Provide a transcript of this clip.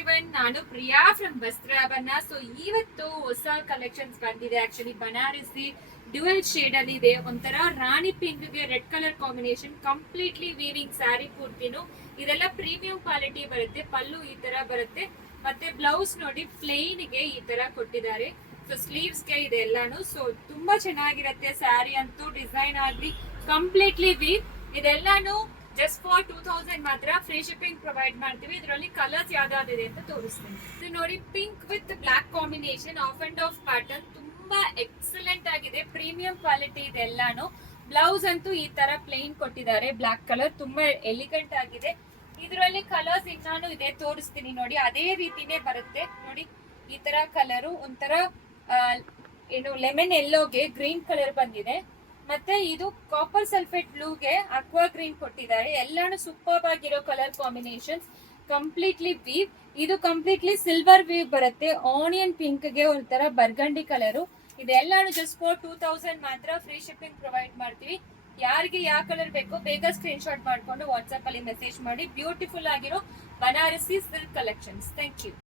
Everyone, ನಾನು Priya from ವಸ್ತ್ರಾಭರಣ. So ಇವತ್ತು ಹೊಸ ಕಲೆಕ್ಷನ್ಸ್ ಬಂದಿದೆ. ಆಕ್ಚುಲಿ ಬನಾರಸಿ ಡ್ಯುಯಲ್ ಶೇಡ್ ಅಲ್ಲಿ ಇದೆ. ಒಂಥರ ರಾಣಿ ಪಿಂಕ್ ಗೆ red colour combination, completely weaving sari ಪೂರ್ತಿನು. ಇದೆಲ್ಲ ಪ್ರೀಮಿಯಂ ಕ್ವಾಲಿಟಿ ಬರುತ್ತೆ. ಪಲ್ಲು ಈ ತರ ಬರುತ್ತೆ, ಮತ್ತೆ ಬ್ಲೌಸ್ ನೋಡಿ ಪ್ಲೇನ್ ಗೆ ಈ ತರ ಕೊಟ್ಟಿದ್ದಾರೆ. ಸೊ ಸ್ಲೀವ್ಸ್ ಗೆ ಇದೆ ಎಲ್ಲಾನು. ಸೊ ತುಂಬಾ ಚೆನ್ನಾಗಿರುತ್ತೆ ಸ್ಯಾರಿ ಅಂತೂ. ಡಿಸೈನ್ ಆಗ್ಲಿ ಕಂಪ್ಲೀಟ್ಲಿ ವೀವ್. ಇದೆಲ್ಲಾನು ಜಸ್ಟ್ ಫಾರ್ 2000 ಮಾತ್ರ. ಫ್ರೀ ಶಿಪ್ಪಿಂಗ್ ಪ್ರೊವೈಡ್ ಮಾಡ್ತೀವಿ. ಇದರಲ್ಲಿ ಕಲರ್ಸ್ ಯಾವ್ದಾವ್ದಿದೆ ಅಂತ ತೋರಿಸ್ತೀನಿ. ಇದು ನೋಡಿ, pink with black combination, half and half pattern, ತುಂಬಾ ಎಕ್ಸಲೆಂಟ್ ಆಗಿದೆ. ಪ್ರೀಮಿಯಂ ಕ್ವಾಲಿಟಿ ಇದೆ ಎಲ್ಲಾನು. ಬ್ಲೌಸ್ ಅಂತೂ ಈ ತರ ಪ್ಲೇನ್ ಕೊಟ್ಟಿದ್ದಾರೆ, ಬ್ಲಾಕ್ ಕಲರ್, ತುಂಬಾ ಎಲಿಗೆಂಟ್ ಆಗಿದೆ. ಇದರಲ್ಲಿ ಕಲರ್ಸ್ ಇನ್ನಾನು ಇದೆ, ತೋರಿಸ್ತೀನಿ ನೋಡಿ. ಅದೇ ರೀತಿನೇ ಬರುತ್ತೆ ನೋಡಿ. ಈ ತರ ಕಲರು ಒಂಥರ ಏನು ಲೆಮನ್ ಎಲ್ಲೋಗೆ ಗ್ರೀನ್ ಕಲರ್ ಬಂದಿದೆ. ಮತ್ತೆ ಇದು ಕಾಪರ್ ಸಲ್ಫೇಟ್ ಬ್ಲೂಗೆ ಅಕ್ವಾ ಗ್ರೀನ್ ಕೊಟ್ಟಿದ್ದಾರೆ. ಎಲ್ಲಾನು ಸೂಪರ್ ಆಗಿರೋ ಕಲರ್ ಕಾಂಬಿನೇಷನ್ಸ್, ಕಂಪ್ಲೀಟ್ಲಿ ವೀವ್. ಇದು ಕಂಪ್ಲೀಟ್ಲಿ ಸಿಲ್ವರ್ ವೀವ್ ಬರುತ್ತೆ. ಆನಿಯನ್ ಪಿಂಕ್ ಗೆ ಒಂಥರ ಬರ್ಗಂಡಿ ಕಲರು. ಇದೆಲ್ಲಾನು ಜಸ್ಟ್ ಫಾರ್ 2000 ಮಾತ್ರ. ಫ್ರೀ ಶಿಪ್ಪಿಂಗ್ ಪ್ರೊವೈಡ್ ಮಾಡ್ತೀವಿ. ಯಾರಿಗೆ ಯಾವ ಕಲರ್ ಬೇಕೋ ಬೇಗ ಸ್ಕ್ರೀನ್ ಶಾಟ್ ಮಾಡ್ಕೊಂಡು ವಾಟ್ಸ್ಆಪ್ ಅಲ್ಲಿ ಮೆಸೇಜ್ ಮಾಡಿ. ಬ್ಯೂಟಿಫುಲ್ ಆಗಿರೋ Banarasi silk collections. Thank you.